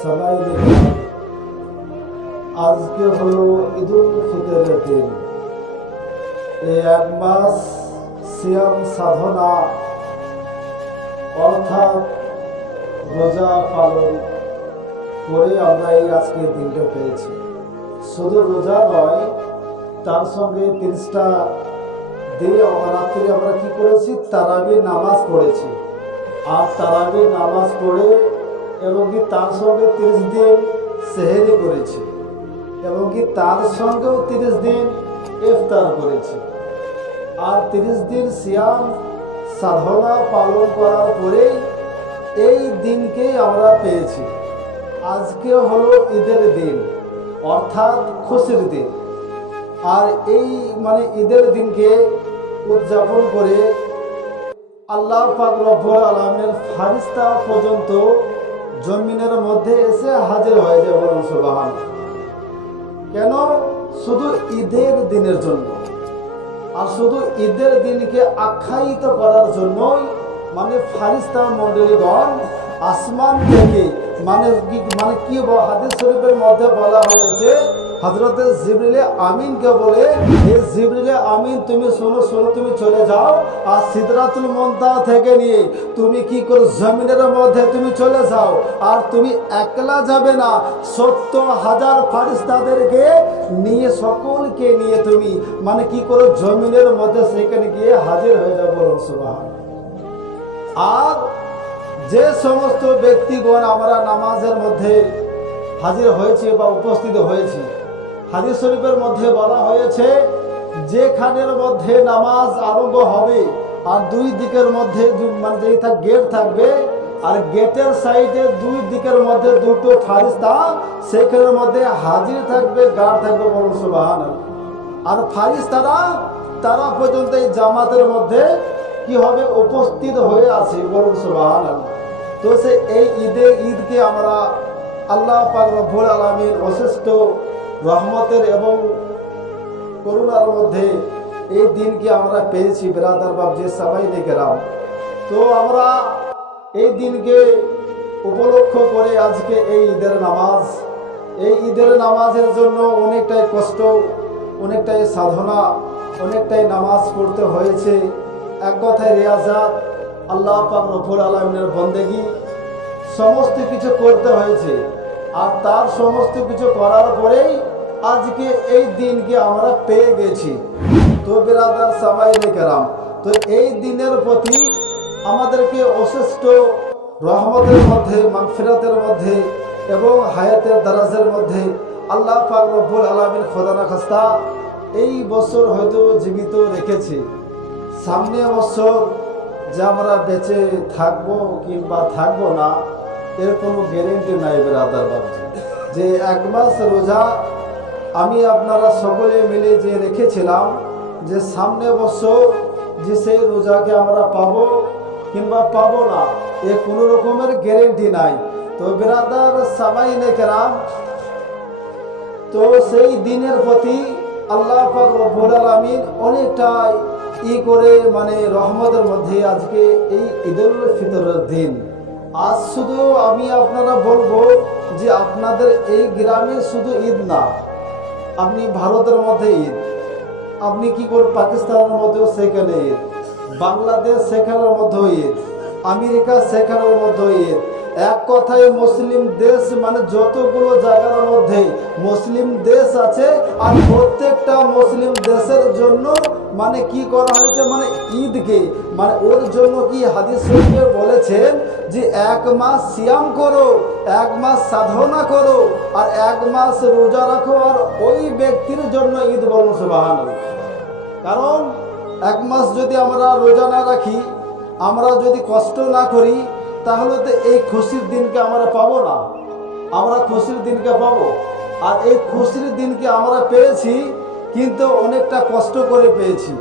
সালাইলে আজকে হলো ঈদুল ফিতরের দিন। এই এক মাস সিয়াম সাধনা অর্থাৎ রোজা পালন করে আমরা এই আজকের দিনটা পেয়েছি। শুধু রোজা নয়, তার সঙ্গে 30টা দিন রাত্রি আমরা কি করেছি, তারাবি নামাজ পড়েছি। আর তারাবি নামাজ পড়ে এবং কি তার সঙ্গে 30 দিন সেহেরি করেছি এবং কি তার সঙ্গেও 30 দিন ইফতার করেছি। আর 30 দিন সিয়াম সাধনা পালন করার পরে এই দিনকেই আমরা পেয়েছি। আজকে হলো ঈদের দিন অর্থাৎ খুশির দিন। আর এই ঈদের দিনকে উদযাপন করে আল্লাহ পাক রব্বুল আলামিনের ফারিস্তা পর্যন্ত জমিনের মধ্যে এসে হাজির হয়ে যায়। বলুন সুবহানাল্লাহ। কেন? শুধু ঈদের দিনের জন্য। আর শুধু ঈদের দিনকে আখ্যায়িত করার জন্যই ফারিস্তা মণ্ডলীগণ আসমান থেকে কি হাদিস শরীফের মধ্যে বলা হয়েছে, হযরত জিবরিল আমিনকে বলে, হে জিবরিল আমিন, তুমি শোনো, তুমি চলে যাও আর সিদরাতুল মুনতাহা থেকে নিয়ে তুমি কি করো, জমিনের মধ্যে তুমি চলে যাও। আর তুমি একলা যাবে না, 70,000 ফারিস্তাদেরকে নিয়ে, সকলকে নিয়ে তুমি কি করো, জমিনের মধ্যে সেখানে গিয়ে হাজির হয়ে যাও। বলুন সুবহানাল্লাহ। আর যে সমস্ত ব্যক্তিগণ আমরা নামাজের মধ্যে হাজির হয়েছে বা উপস্থিত হয়েছি, হাদিস শরীফের মধ্যে বলা হয়েছে, যেখানের মধ্যে নামাজ আরম্ভ হবে আর দুই দিকের মধ্যে গেট থাকবে, আর গেটের সাইডে দুই দিকের মধ্যে দুটো ফারিস্তা সেখানের মধ্যে হাজির থাকবে, গার্ড থাকবে। বলুন সুবহানাল্লাহ। আর ফারিস্তারা তারা পর্যন্ত এই জামাতের মধ্যে কি হবে, উপস্থিত হয়ে আছে। বলুন সুবহানাল্লাহ। তো সে এই ঈদকে আমরা আল্লাহ পাক রব্বুল আলামিন অশেষ রহমতের এবং করুণার মধ্যে এই দিনকে আমরা পেয়েছি। বিরাদার বাবজি সাবাইনে কেরাম, তো আমরা এই দিনকে উপলক্ষ করে আজকে এই ঈদের নামাজের জন্য অনেকটাই কষ্ট, অনেকটাই সাধনা, অনেকটাই নামাজ পড়তে হয়েছে। এক কথায় রিয়াজাত, আল্লাহ পাক রব্বুল আলামিনের বন্দেগী সমস্ত কিছু করতে হয়েছে। আর তার সমস্ত কিছু করার পরেই আজকে এই দিনকে আমরা পেয়ে গেছি। তো বিরাদার সাবাইনে কেরাম, তো এই দিনের প্রতি আমাদেরকে অশেষ রহমতের মধ্যে, মাগফিরাতের মধ্যে এবং হায়াতের দারাজের মধ্যে আল্লাহ পাক রব্বুল আলামিন খোদা না খাস্তা এই বছর হয়তো জীবিত রেখেছে। সামনে বছর যে আমরা বেঁচে থাকবো কিংবা থাকবো না, এর কোনো গ্যারেন্টি নাই। বিরাদার বাবজি, যে এক মাস রোজা আমি আপনারা সকলে মিলে যে রেখেছিলাম, যে সামনে বছর যে সেই রোজাকে আমরা পাবো কিংবা পাবো না, এ কোনো রকমের গ্যারেন্টি নাই। তো বিরাদার সাবাইনে কেরাম, তো সেই দিনের প্রতি আল্লাহ পাক রব্বুল আলামিন অনেকটাই করে রহমতের মধ্যে আজকে এই ঈদুল ফিতরের দিন। আজ শুধু আমি আপনারা বলবো যে আপনাদের এই গ্রামে শুধু ঈদ না, আপনি ভারতের মধ্যে ঈদ, আপনি কি করবেন পাকিস্তানের মধ্যেও সেখানে ঈদ, বাংলাদেশ সেখানের মধ্যেও ঈদ, আমেরিকা সেখানের মধ্যেও ঈদ। এক কথায় মুসলিম দেশ যতগুলো জায়গার মধ্যে মুসলিম দেশ আছে, আর প্রত্যেকটা মুসলিম দেশের জন্য কি করা হয়েছে, ঈদকে ওর জন্য কি হাদিস শরীফে বলেছেন যে এক মাস সিয়াম করো, এক মাস সাধনা করো, আর এক মাস রোজা রাখো, আর ওই ব্যক্তির জন্য ঈদ। বলুন সুবহানাল্লাহ। কারণ এক মাস যদি আমরা রোজা না রাখি, আমরা যদি কষ্ট না করি, তাহলে তো এই খুশির দিনকে আমরা পাবো না। আমরা খুশির দিনকে পাবো, আর এই খুশির দিনকে আমরা পেয়েছি কিন্তু অনেকটা কষ্ট করে পেয়েছি।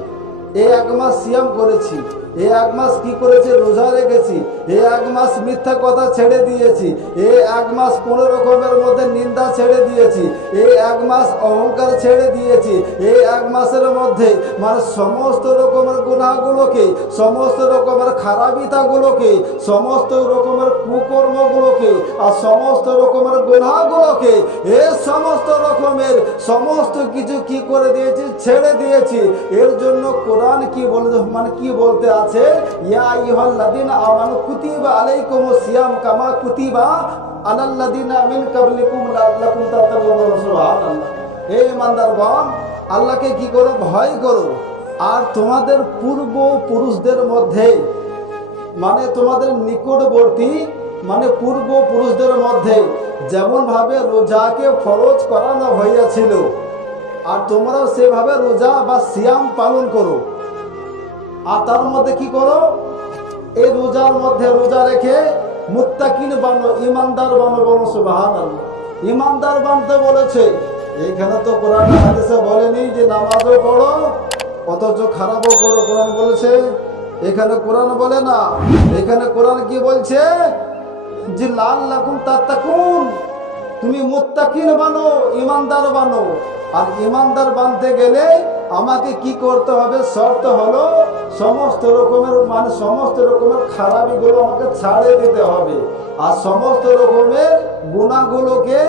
এই এক মাস সিয়াম করেছি, এই এক মাস কি করেছি, রোজা রেখেছি, এই 1 মাস মিথ্যা কথা ছেড়ে দিয়েছি, এই 1 মাস কোনো রকমের মধ্যে নিন্দা ছেড়ে দিয়েছি, এই 1 মাস অহংকার ছেড়ে দিয়েছি, এই 1 মাসের মধ্যে মানে সমস্ত রকমের গুনাহগুলোকে, সমস্ত রকমের খারাপিতাগুলোকে, সমস্ত রকমের কুকর্মগুলোকে আর সমস্ত রকমের গুনাহগুলোকে, এই সমস্ত রকমের সমস্ত কিছু কি করে দিয়েছি, ছেড়ে দিয়েছি। এর জন্য কোরআন কি বলে, মানে কি বলতে আছে, ইয়া আইয়ুহাল্লাযীনা আমানু কুতিবা আলাইকুমুস সিয়াম কামা কুতিবা আলাল্লাযীনা মিন ক্বাবলিকুম লাআল্লাকুম তাত্তাকুন। সুবহানাল্লাহ। হে ইমানদারগণ, আল্লাহকে কি করো, ভয় করো। আর তোমাদের পূর্বপুরুষদের মধ্যে, মানে তোমাদের নিকটবর্তী মানে পূর্বপুরুষদের মধ্যে যেমন ভাবে রোজাকে ফরজ করানো হইয়াছিল, আর তোমরা সেভাবে রোজা বা সিয়াম পালন করো। আর তার মধ্যে কি করো, এই রোজার মধ্যে রোজা রেখে মুত্তাকিন বানো, ইমানদার বানো। বলো সুবহানাল্লাহ। ইমানদার বানতে বলেছে। এইখানে তো কোরআন হাদিসে বলেনি যে নামাজও পড়ো অথচ খারাপও করো, কোরআন বলেছে? এখানে কোরআন বলে না। এখানে কোরআন কি বলছে, যে লাআল্লাকুম তাত্তাকুন, তুমি মুত্তাকিন বানো, ইমানদার বানো। আর ইমানদার বানতে গেলে আমাকে কি করতে হবে, শর্ত হলো সমস্ত রকমের মানে সমস্ত রকমের খারাপিগুলো আমাকে ছাড়ে দিতে হবে, আর সমস্ত রকমের গুনাহগুলোকে,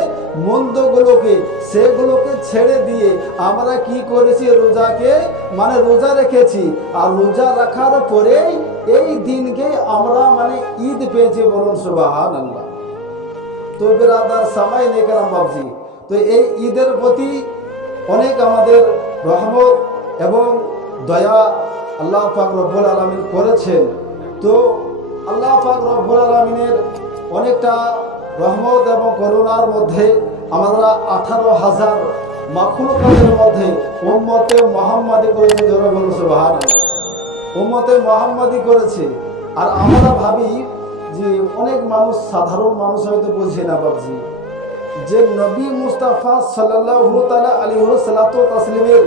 মন্দগুলোকে, সেগুলোকে ছেড়ে দিয়ে আমরা কি করেছি, রোজাকে মানে রোজা রেখেছি। আর রোজা রাখার পরেই এই দিনকে আমরা মানে ঈদ পেয়েছি। বলুন সুবহানাল্লাহ। তো বিরাদার সামাই নেকরাম বাবজি, তো এই ঈদের প্রতি অনেক আমাদের রহমত এবং দয়া আল্লাহ পাক রব্বুল আলামিন করেছেন। তো আল্লাহ পাক রব্বুল আলামিনের অনেকটা রহমত এবং করুণার মধ্যে আমরা 18,000 মাখলুকাতের মধ্যে উম্মতে মুহাম্মাদি করেছে। জোরে বলুন সুবহানাল্লাহ। উম্মতে মুহাম্মাদি করেছে। আর আমরা ভাবি যে অনেক মানুষ, সাধারণ মানুষ হয়তো বুঝে না বাবজি, যে নবী মুস্তাফা সাল্লাল্লাহু তাআলা আলাইহি ওয়াসাল্লাতু তাসলিমের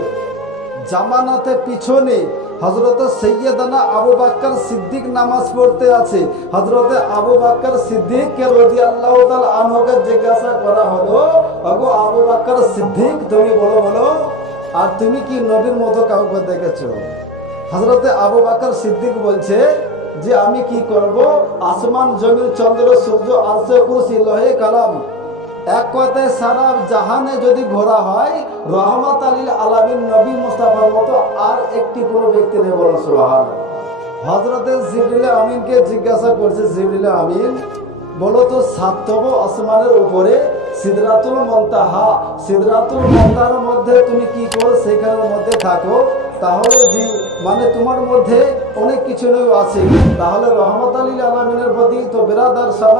জামানাতে পিছনে হযরত সৈয়দনা আবু বকর সিদ্দিক নামাজ পড়তে আছে। হযরত আবু বকর সিদ্দিককে রাদিয়াল্লাহু তাআলা আনহুকে জিজ্ঞাসা করা হলো, ওগো আবু বকর সিদ্দিক, তুমি বলো আর তুমি কি নবীর মতো কাউকে দেখেছো? হযরত আবু বকর সিদ্দিক বলছে যে আমি কি করব, আসমান জমিন চন্দ্র সূর্য আরশে কুরসি লহে কালাম, এক কথায় সারা জাহানে যদি ঘোরা হয়, রহমত আলিল আলামিন নবী মুস্তাফার মতো আর একটি কোনো ব্যক্তি নেই। বলুন সুবহানাল্লাহ। হযরতে জিবরিল আমিনকে জিজ্ঞাসা করছে, জিবরিল আমিন বলো তো, 7তম আসমানের উপরে সিদরাতুল মুনতাহা, সিদরাতুল মুনতাহার মধ্যে তুমি কি করো, সেখানের মধ্যে থাকো, তাহলে জি মানে তোমার মধ্যে অনেক কিছু আছে, তাহলে রহমত আলিল আলামিনের প্রতি তো বিরাদার সবাই